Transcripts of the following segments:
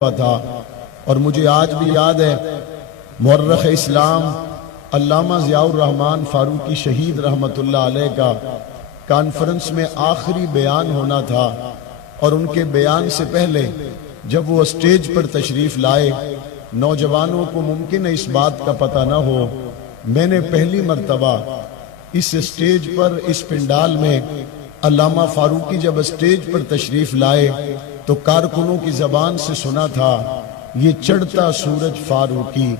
تھا اور مجھے آج بھی یاد ہے مورخ اسلام علامہ ضیاء الرحمن فاروقی شہید رحمت اللہ علیہ کا کانفرنس میں آخری بیان ہونا تھا، اور ان کے بیان سے پہلے جب وہ اسٹیج پر تشریف لائے، نوجوانوں کو ممکن ہے اس بات کا پتہ نہ ہو، میں نے پہلی مرتبہ اس اسٹیج پر اس پنڈال میں علامہ فاروقی جب اسٹیج پر تشریف لائے تو کارکنوں کی زبان سے سنا تھا، یہ چڑھتا سورج فاروقی،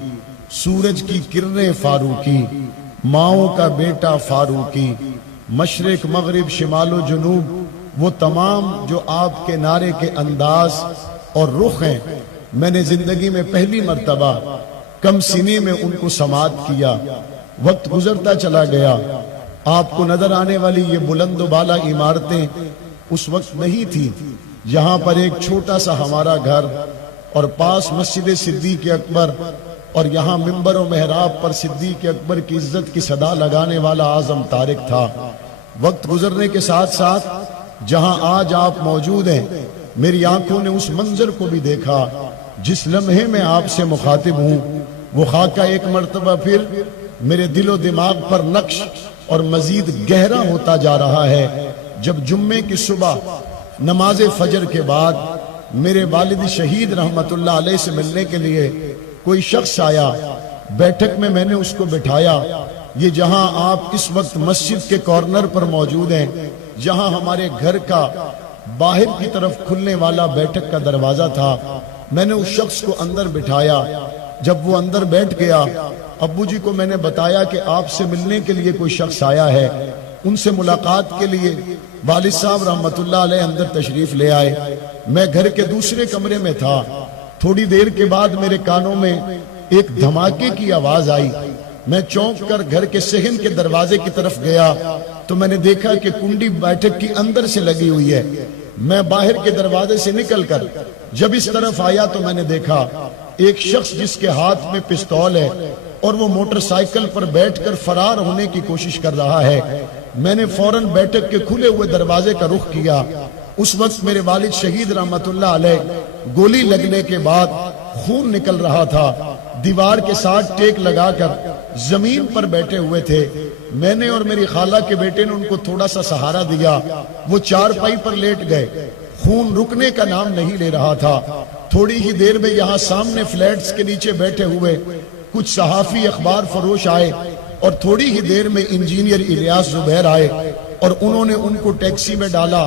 سورج کی کرنیں فاروقی، ماؤں کا بیٹا فاروقی، مشرق مغرب شمال و جنوب وہ تمام جو آپ کے نعرے کے انداز اور رخ ہیں، میں نے زندگی میں پہلی مرتبہ کم سنی میں ان کو سماعت کیا۔ وقت گزرتا چلا گیا، آپ کو نظر آنے والی یہ بلند و بالا عمارتیں اس وقت نہیں تھی، یہاں پر ایک چھوٹا سا ہمارا گھر اور پاس مسجد صدیق اکبر، اور یہاں ممبر و محراب پر صدیق اکبر کی عزت کی صدا لگانے والا اعظم طارق تھا۔ وقت گزرنے کے ساتھ ساتھ جہاں آج آپ موجود ہیں، میری آنکھوں نے اس منظر کو بھی دیکھا جس لمحے میں آپ سے مخاطب ہوں، وہ خاکہ ایک مرتبہ پھر میرے دل و دماغ پر نقش اور مزید گہرا ہوتا جا رہا ہے، جب جمعے کی صبح نماز فجر کے بعد میرے والد شہید رحمت اللہ علیہ سے ملنے کے لیے کوئی شخص آیا۔ بیٹھک میں نے اس کو بٹھایا، یہ جہاں آپ اس وقت مسجد کے کارنر پر موجود ہیں، جہاں ہمارے گھر کا باہر کی طرف کھلنے والا بیٹھک کا دروازہ تھا، میں نے اس شخص کو اندر بٹھایا۔ جب وہ اندر بیٹھ گیا، ابو جی کو میں نے بتایا کہ آپ سے ملنے کے لیے کوئی شخص آیا ہے، ان سے ملاقات کے لیے والد صاحب رحمت اللہ علیہ اندر تشریف لے آئے۔ میں گھر کے دوسرے کمرے میں تھا، تھوڑی دیر کے بعد میرے کانوں میں ایک دھماکے کی آواز آئی۔ میں چونک کر گھر کے صحن کے دروازے کی طرف گیا تو میں نے دیکھا کہ کنڈی بیٹھک کی اندر سے لگی ہوئی ہے۔ میں باہر کے دروازے سے نکل کر جب اس طرف آیا تو میں نے دیکھا ایک شخص جس کے ہاتھ میں پستول ہے اور وہ موٹر سائیکل پر بیٹھ کر فرار ہونے کی کوشش کر رہا ہے۔ میں نے فوراً بیٹھک کے کھلے ہوئے دروازے کا رخ کیا۔ اس وقت میرے والد شہید رحمت اللہ علیہ گولی لگنے کے بعد خون نکل رہا تھا، دیوار کے ساتھ ٹیک لگا کر زمین پر بیٹھے ہوئے تھے۔ میں نے اور میری خالہ کے بیٹے نے ان کو تھوڑا سا سہارا دیا، وہ چارپائی پر لیٹ گئے۔ خون رکنے کا نام نہیں لے رہا تھا۔ تھوڑی ہی دیر میں یہاں سامنے فلیٹس کے نیچے بیٹھے ہوئے کچھ صحافی اخبار فروش آئے، اور تھوڑی ہی دیر میں انجینئر الیاس زبیر آئے، اور انہوں نے ان کو ٹیکسی میں ڈالا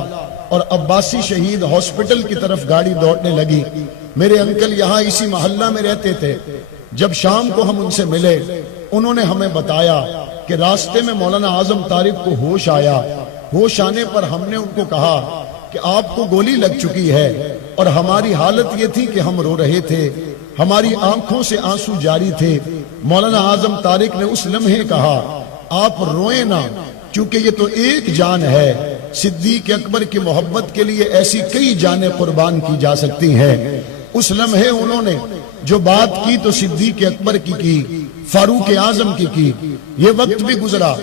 اور عباسی شہید ہاسپٹل کی طرف گاڑی دوڑنے لگی۔ میرے انکل یہاں اسی محلہ میں رہتے تھے۔ جب شام کو ہم ان سے ملے، انہوں نے ہمیں بتایا کہ راستے میں مولانا اعظم طارق کو ہوش آیا۔ ہوش آنے پر ہم نے ان کو کہا کہ آپ کو گولی لگ چکی ہے، اور ہماری حالت یہ تھی کہ ہم رو رہے تھے، ہماری آنکھوں سے آنسو جاری تھے۔ مولانا اعظم طارق نے اس لمحے کہا آپ روئیں نہ، کیونکہ یہ تو ایک جان ہے، صدیق اکبر کی محبت کے لیے ایسی کئی جانیں قربان کی جا سکتی ہیں۔ اس لمحے انہوں نے جو بات کی تو صدیق اکبر کی فاروق اعظم کی۔ یہ وقت بھی گزرا،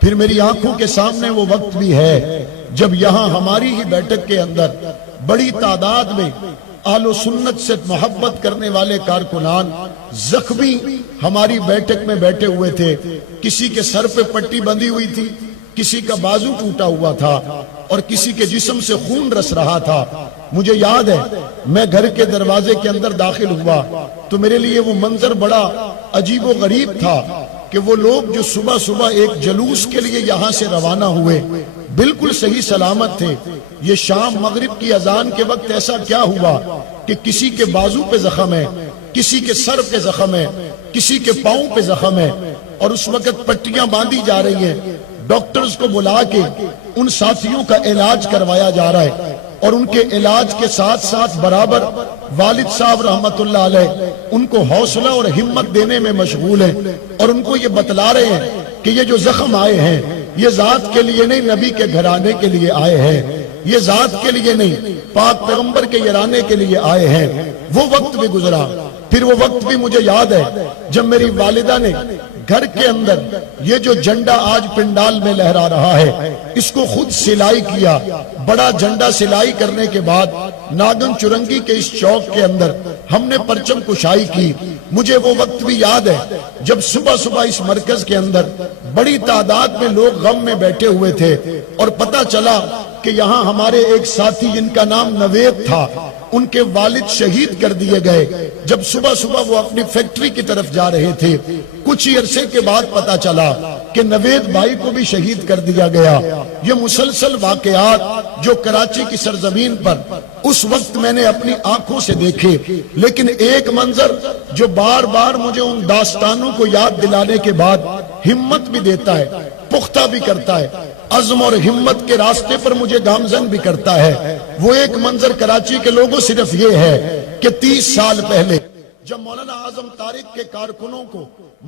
پھر میری آنکھوں کے سامنے وہ وقت بھی ہے جب یہاں ہماری ہی بیٹھک کے اندر بڑی تعداد میں اہل و سنت سے محبت کرنے والے کارکنان زخمی ہماری بیٹھک میں بیٹھے ہوئے تھے۔ کسی کے سر پہ پٹی بندھی ہوئی تھی، کسی کا بازو ٹوٹا ہوا تھا، اور کسی کے جسم سے خون رس رہا تھا۔ مجھے یاد ہے میں گھر کے دروازے کے اندر داخل ہوا تو میرے لیے وہ منظر بڑا عجیب و غریب تھا کہ وہ لوگ جو صبح صبح ایک جلوس کے لیے یہاں سے روانہ ہوئے بالکل صحیح سلامت تھے، یہ شام مغرب کی اذان کے وقت ایسا کیا ہوا کہ کسی کے بازو پہ زخم ہے، کسی کے سر پہ زخم ہے، کسی کے پاؤں پہ زخم ہے، اور اس وقت پٹیاں باندھی جا رہی ہیں۔ ڈاکٹرز کو بلا کے ان ساتھیوں کا علاج کروایا جا رہا ہے، اور ان کے علاج کے ساتھ ساتھ برابر والد صاحب رحمت اللہ علیہ ان کو حوصلہ اور ہمت دینے میں مشغول ہیں، اور ان کو یہ بتلا رہے ہیں کہ یہ جو زخم آئے ہیں یہ ذات کے لیے نہیں، نبی کے گھرانے کے لیے آئے ہیں، یہ ذات کے لیے نہیں، پاک پیغمبر کے یارانے کے لیے آئے ہیں۔ وہ وقت بھی گزرا، پھر وہ وقت بھی مجھے یاد ہے جب میری والدہ نے گھر کے اندر یہ جو جھنڈا آج پنڈال میں لہرا رہا ہے اس کو خود سلائی کیا. بڑا جھنڈا سلائی کرنے کے بعد ناگن چرنگی کے اس چوک کے اندر ہم نے پرچم کشائی کی. مجھے وہ وقت بھی یاد ہے جب صبح صبح اس مرکز کے اندر بڑی تعداد میں لوگ غم میں بیٹھے ہوئے تھے اور پتہ چلا کہ یہاں ہمارے ایک ساتھی جن کا نام نوید تھا ان کے والد شہید کر دیے گئے. جب صبح صبح وہ اپنی فیکٹری کی طرف جا رہے تھے کچھ ہی عرصے کے بعد پتا چلا کہ نوید بھائی کو بھی شہید کر دیا گیا. یہ مسلسل واقعات جو کراچی کی سرزمین پر اس وقت میں نے اپنی آنکھوں سے دیکھے، لیکن ایک منظر جو بار بار مجھے ان داستانوں کو یاد دلانے کے بعد ہمت بھی دیتا ہے، پختہ بھی کرتا ہے، عزم اور ہمت کے راستے پر مجھے گامزن بھی کرتا ہے. وہ ایک منظر کراچی کے لوگوں صرف یہ ہے کہ 30 سال پہلے جب مولانا اعظم طارق کے کارکنوں کو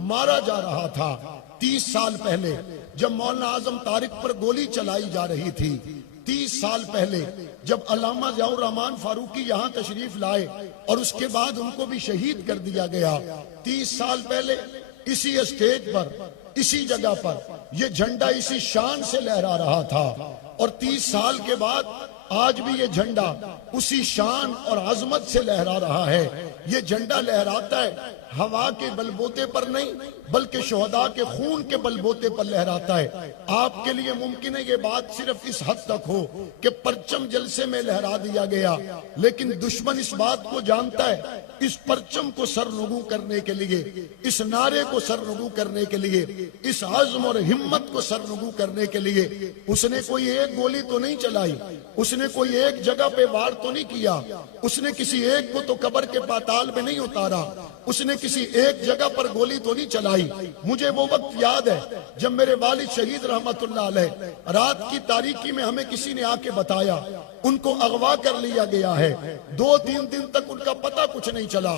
مارا جا رہا تھا، 30 سال پہلے جب مولانا اعظم طارق پر گولی چلائی جا رہی تھی، 30 سال پہلے جب علامہ ضیاء الرحمن فاروقی یہاں تشریف لائے اور اس کے بعد ان کو بھی شہید کر دیا گیا، 30 سال پہلے اسی اسٹیج پر اسی جگہ پر یہ جھنڈا اسی شان سے لہرا رہا تھا، اور 30 سال کے بعد آج بھی یہ جھنڈا اسی شان اور عظمت سے لہرا رہا ہے. یہ جھنڈا لہراتا ہے ہوا کے بلبوتے پر نہیں بلکہ شہداء کے خون کے بلبوتے پر لہراتا ہے. آپ کے لیے ممکن ہے یہ بات صرف اس حد تک ہو کہ پرچم جلسے میں لہرا دیا گیا، لیکن دشمن اس بات کو جانتا ہے اس پرچم کو سرنگو کرنے کے لیے، اس نعرے کو سرنگو کرنے کے لیے، اس عزم اور ہمت کو سرنگو کرنے کے لیے اس نے کوئی ایک گولی تو نہیں چلائی، اس نے کوئی ایک جگہ پہ وار تو نہیں کیا، اس نے کسی ایک کو تو قبر کے پاتال میں نہیں اتارا، اس نے کسی ایک جگہ پر گولی تو نہیں چلائی. مجھے وہ وقت یاد ہے جب میرے والد شہید رحمت اللہ علیہ رات کی تاریکی میں ہمیں کسی نے آ کے بتایا ان کو اغوا کر لیا گیا ہے. 2-3 دن تک ان کا پتہ کچھ نہیں چلا.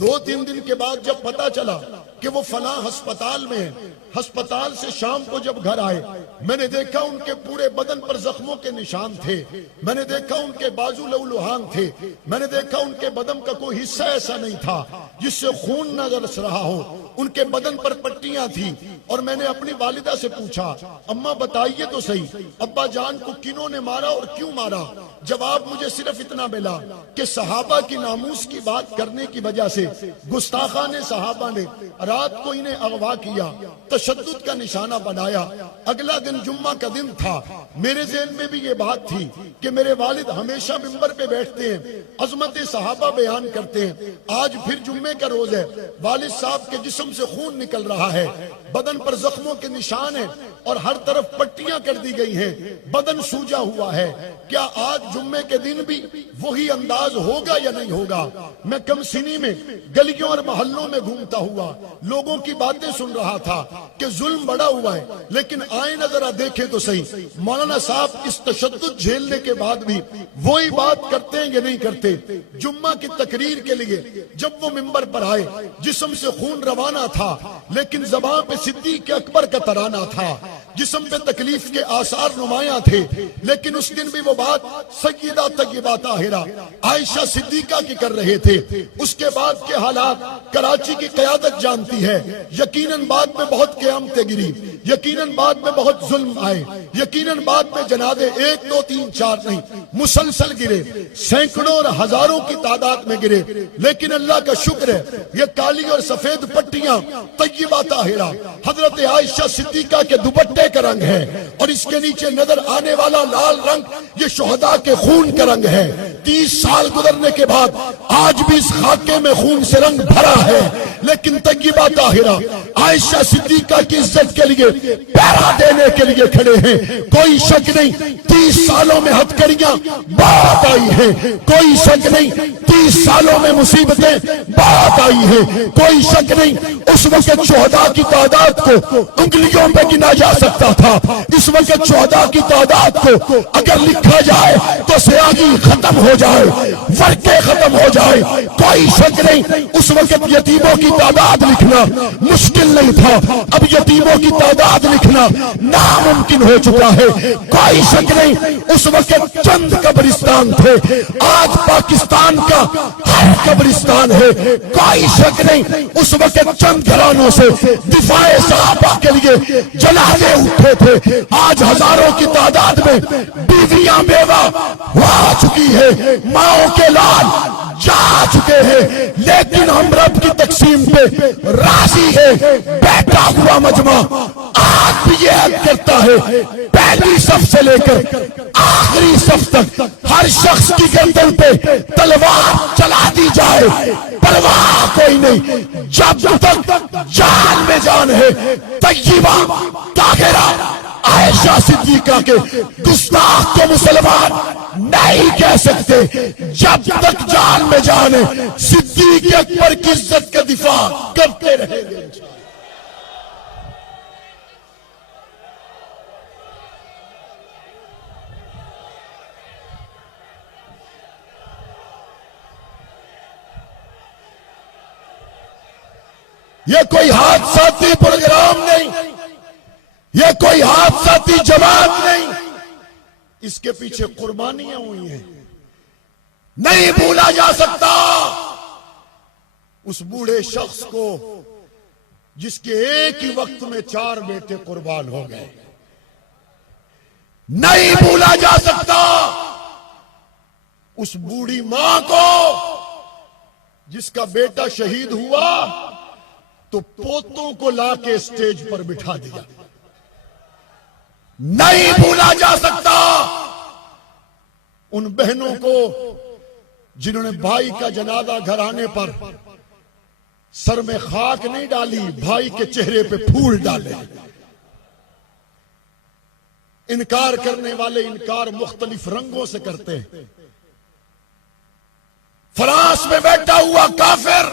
2-3 دن کے بعد جب پتہ چلا کہ وہ فلاں ہسپتال میں ہیں، ہسپتال سے شام کو جب گھر آئے میں نے دیکھا ان کے پورے بدن پر زخموں کے نشان تھے، میں نے دیکھا ان کے بازو لہولہان تھے، میں نے دیکھا ان کے بدن کا کوئی حصہ ایسا نہیں تھا جس سے خون نہ رس رہا ہو، ان کے بدن پر پٹیاں تھیں. اور میں نے اپنی والدہ سے پوچھا اماں بتائیے تو صحیح ابا جان کو کنہوں نے مارا اور کیوں مارا؟ جواب مجھے صرف اتنا ملا کہ صحابہ کی ناموس کی بات کرنے کی وجہ سے گستاخان صحابہ نے رات کو انہیں اغوا کیا، تشدد کا نشانہ بنایا. اگلا دن جمعہ کا دن تھا، میرے ذہن میں بھی یہ بات تھی کہ میرے والد ہمیشہ منبر پہ بیٹھتے ہیں، عظمت صحابہ بیان کرتے ہیں. آج پھر جمعے کا روز ہے، والد صاحب کے جسم سے خون نکل رہا ہے، بدن پر زخموں کے نشان ہیں اور ہر طرف پٹیاں کر دی گئی ہیں، بدن سوجا ہوا ہے. کیا آج جمعے کے دن بھی وہی انداز ہوگا یا نہیں ہوگا؟ میں کم سنی میں گلیوں اور محلوں میں گھومتا ہوا لوگوں کی باتیں سن رہا تھا کہ ظلم بڑا ہوا ہے، لیکن آئیں نہ ذرا دیکھیں تو صحیح مولانا صاحب اس تشدد جھیلنے کے بعد بھی وہی بات کرتے ہیں یا نہیں کرتے؟ جمعہ کی تقریر کے لیے جب وہ منبر پر آئے جسم سے خون روانہ تھا لیکن زبان پہ صدیق اکبر کا ترانہ تھا، جسم پہ تکلیف کے آثار نمایاں تھے، لیکن اس دن بھی وہ بات سیدہ طیبہ طاہرہ عائشہ صدیقہ کی کر رہے تھے. اس کے بعد کے حالات کراچی کی قیادت جانتی ہے، یقیناً بعد میں بہت قیامتیں گری، یقیناً بعد میں بہت ظلم آئے، یقیناً بعد میں جنازے 1 2 3 4 نہیں مسلسل گرے، سینکڑوں اور ہزاروں کی تعداد میں گرے، لیکن اللہ کا شکر ہے یہ کالی اور سفید پٹیاں طیبہ طاہرہ حضرت عائشہ صدیقہ کے دوپٹے کا رنگ ہے، اور اس کے نیچے نظر آنے والا لال رنگ یہ شہداء کے خون کا رنگ ہے. 30 سال گزرنے کے بعد آج بھی اس خاکے میں خون سے رنگ بھرا ہے، لیکن طیبہ طاہرہ عائشہ صدیقہ کی عزت کے لیے پہرا دینے کے لیے کھڑے ہیں. کوئی شک نہیں 30 سالوں میں ہتھکڑیاں بات آئی ہیں، کوئی شک نہیں 30 سالوں میں مصیبتیں بات آئی ہیں، کوئی شک نہیں اس وقت شہداء کی تعداد کو انگلیوں پہ گنا جا سکتا تھا، اس وقت شہداء کی تعداد کو اگر لکھا جائے تو سیاہی ختم ہو جائے، ورقے ختم ہو جائے. کوئی شک نہیں اس وقت یتیموں کی تعداد لکھنا مشکل نہیں تھا، اب یتیموں کی تعداد لکھنا ناممکن ہو چکا ہے۔ کوئی شک نہیں اس وقت چند قبرستان تھے، آج پاکستان کا ہر قبرستان ہے۔ کوئی شک نہیں اس وقت چند گھرانوں سے دفاع صحابہ کے لیے جنازے اٹھے تھے، آج ہزاروں کی تعداد میں بیویاں بیوہ ہو چکی ہے، ماؤں کے لال جا چکے ہیں، لیکن ہم رب کی تقسیم پہ راضی ہے۔ بیٹھا ہوا مجمع آج بھی یہ حق کرتا ہے، پہلی صف سے لے کر آخری صف تک ہر شخص کی گردن پہ تلوار چلا دی جائے، پرواہ کوئی نہیں، جب تک جان میں جان ہے۔ طیبہ طاہرہ عائشہ صدیقہ کے گستاخ کو مسلمان نہیں کہہ سکتے، جب تک جان میں جان ہے صدیق اکبر کی عزت کا دفاع کرتے رہیں گے۔ یہ کوئی حادثاتی پروگرام نہیں، یہ کوئی حادثاتی جماعت نہیں، اس کے پیچھے قربانیاں ہوئی ہیں۔ نہیں بھولا جا سکتا اس بوڑھے شخص کو جس کے ایک ہی وقت میں 4 بیٹے قربان ہو گئے۔ نہیں بھولا جا سکتا اس بوڑھی ماں کو جس کا بیٹا شہید ہوا تو پوتوں کو لا کے اسٹیج پر بٹھا دیا۔ نہیں بھولا جا سکتا ان بہنوں کو جنہوں نے بھائی کا جنازہ گھر آنے پر سر میں خاک نہیں ڈالی، بھائی کے چہرے پہ پھول ڈالے۔ انکار کرنے والے انکار مختلف رنگوں سے کرتے ہیں۔ فرانس میں بیٹھا ہوا کافر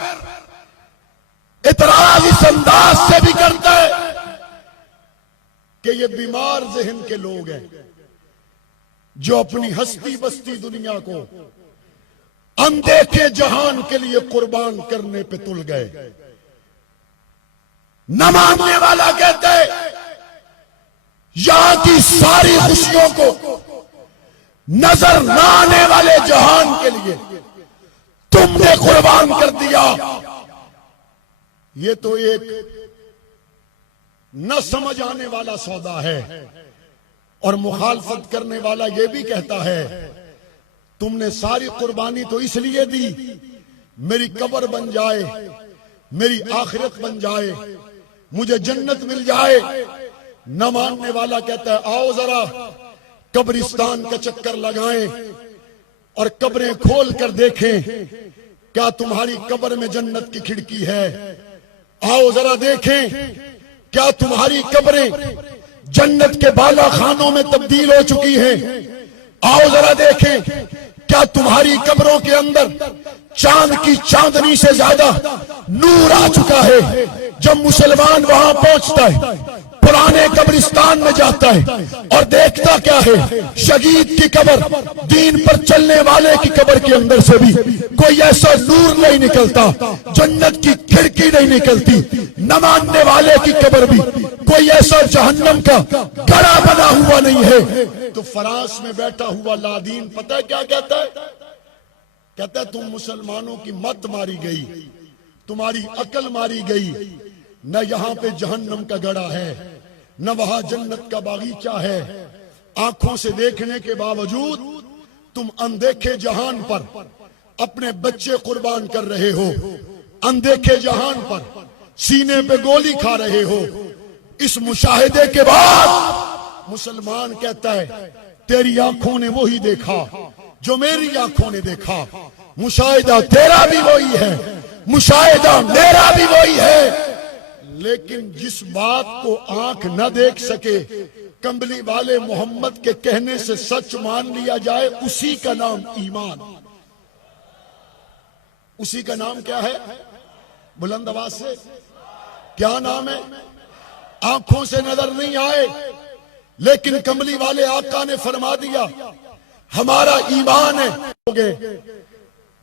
اعتراض اس انداز سے بھی کرتا ہے کہ یہ بیمار ذہن کے لوگ ہیں جو اپنی ہستی بستی دنیا کو اندیکھے جہان کے لیے قربان کرنے پہ تل گئے۔ نہ ماننے والا کہتا ہے یہاں کی ساری خوشیوں کو نظر نہ آنے والے جہان کے لیے تم نے قربان کر دیا۔ یہ تو ایک نہ سمجھ آنے والا سودا ہے۔ اور مخالفت کرنے والا یہ بھی کہتا ہے تم نے ساری قربانی تو اس لیے دی میری قبر بن جائے، میری آخرت بن جائے، مجھے جنت مل جائے۔ نہ ماننے والا کہتا ہے آؤ ذرا قبرستان کا چکر لگائیں اور قبریں کھول کر دیکھیں کیا تمہاری قبر میں جنت کی کھڑکی ہے۔ آؤ ذرا دیکھیں کیا تمہاری قبریں جنت کے بالا خانوں میں تبدیل ہو چکی ہیں۔ آؤ ذرا دیکھیں کیا تمہاری قبروں کے اندر چاند کی چاندنی سے زیادہ نور آ چکا ہے۔ جب مسلمان وہاں پہنچتا ہے، پرانے قبرستان میں جاتا ہے اور دیکھتا کیا ہے، شہید کی قبر، دین پر چلنے والے کی قبر کے اندر سے بھی کوئی ایسا نور نہیں نکلتا، جنت کی کھڑکی نہیں نکلتی۔ نہ ماننے والے کی قبر بھی کوئی ایسا جہنم کا گڑھا بنا ہوا نہیں ہے۔ تو فرانس میں بیٹھا ہوا لادین پتہ ہے کیا کہتا ہے؟ کہتا ہے تم مسلمانوں کی مت ماری گئی، تمہاری عقل ماری گئی، نہ یہاں پہ جہنم کا گڑھا ہے، نہ وہاں جنت کا باغیچہ ہے۔ آنکھوں سے دیکھنے کے باوجود تم اندیکھے جہان پر اپنے بچے قربان کر رہے ہو، اندیکھے جہان پر سینے پہ گولی کھا رہے ہو۔ اس مشاہدے کے بعد مسلمان کہتا ہے تیری آنکھوں نے وہی دیکھا جو میری آنکھوں نے دیکھا، مشاہدہ تیرا بھی وہی ہے، مشاہدہ میرا بھی وہی ہے۔ لیکن جس بات کو آنکھ نہ دیکھ سکے، کمبلی والے محمد کے کہنے سے سچ مان لیا جائے، اسی کا نام ایمان۔ اسی کا نام کیا ہے؟ بلند آواز سے کیا نام ہے؟ آنکھوں سے نظر نہیں آئے لیکن کمبلی والے آقا نے فرما دیا ہمارا ایمان ہے۔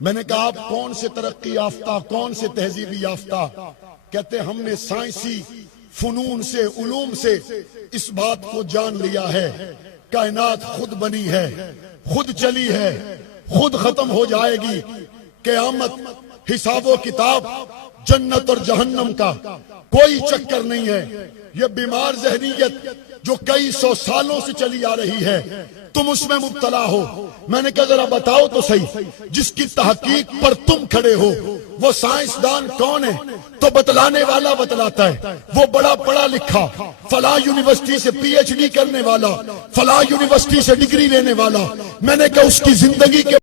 میں نے کہا آپ کون سے ترقی یافتہ، کون سے تہذیبی یافتہ کہتے ہم نے سائنسی فنون سے علوم سے اس بات کو جان لیا ہے کائنات خود بنی ہے خود چلی ہے خود ختم ہو جائے گی قیامت حساب و کتاب جنت اور جہنم کا کوئی چکر نہیں ہے یہ بیمار ذہنیت جو کئی سو سالوں سے چلی آ رہی ہے تم اس میں مبتلا ہو میں نے کہا ذرا بتاؤ تو صحیح جس کی تحقیق پر تم کھڑے ہو وہ سائنسدان کون ہے تو بتلانے والا بتلاتا ہے وہ بڑا پڑھا لکھا فلاں یونیورسٹی سے پی ایچ ڈی کرنے والا فلاں یونیورسٹی سے ڈگری لینے والا میں نے کہا اس کی زندگی کے